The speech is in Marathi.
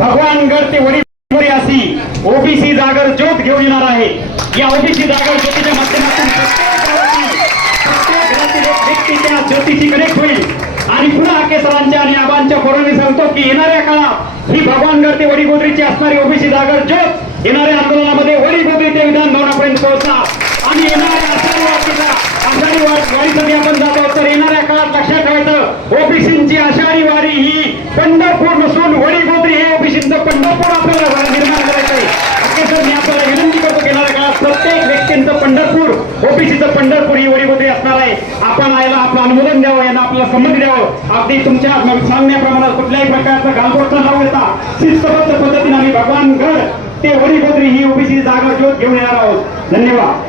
भगवानगड ते वडीगोद्री अशी ओबीसी जागर ज्योत घेऊन येणार आहे। या ओबीसी जागर ज्योतीच्या माध्यमातून प्रत्येक घरातील एक व्यक्ती त्या ज्योतीशी कनेक्ट होईल आणि पुन्हा केसरांच्या आणि आबांच्या कोरोनी सांगतो की येणाऱ्या काळात ही भगवानगड ते वडीगोद्रीची असणारी ओबीसी जागर ज्योत येणाऱ्या आंदोलनामध्ये वडीगोद्री ते विधान भवनापर्यंत पोहोचणार आणि येणाऱ्या आषाढी वारीसाठी आपण जातो तर येणाऱ्या काळात लक्षात ठेवायचं ओबीसींची आषाढी वारी ही पंढरपूर नसून वडीगोद्री हे ओबीसींचं पंढरपूर आपल्याला निर्माण करायचं आहे। सर मी आपल्याला विनंती करतो येणाऱ्या काळात प्रत्येक व्यक्तींचं पंढरपूर ओबीसीचं पंढरपूर ही वडीगोद्री असणार आहे। आपण याला आपलं अनुमोदन द्यावं, यांना आपल्याला संमती द्यावं। अगदी तुमच्या सांगण्याप्रमाणे कुठल्याही प्रकारचा गालबोट न लावू देता शिस्तबद्ध पद्धतीने आम्ही भगवानगड ते वडीगोद्री ही ओबीसी जागा ज्योत घेऊन येणार आहोत। धन्यवाद।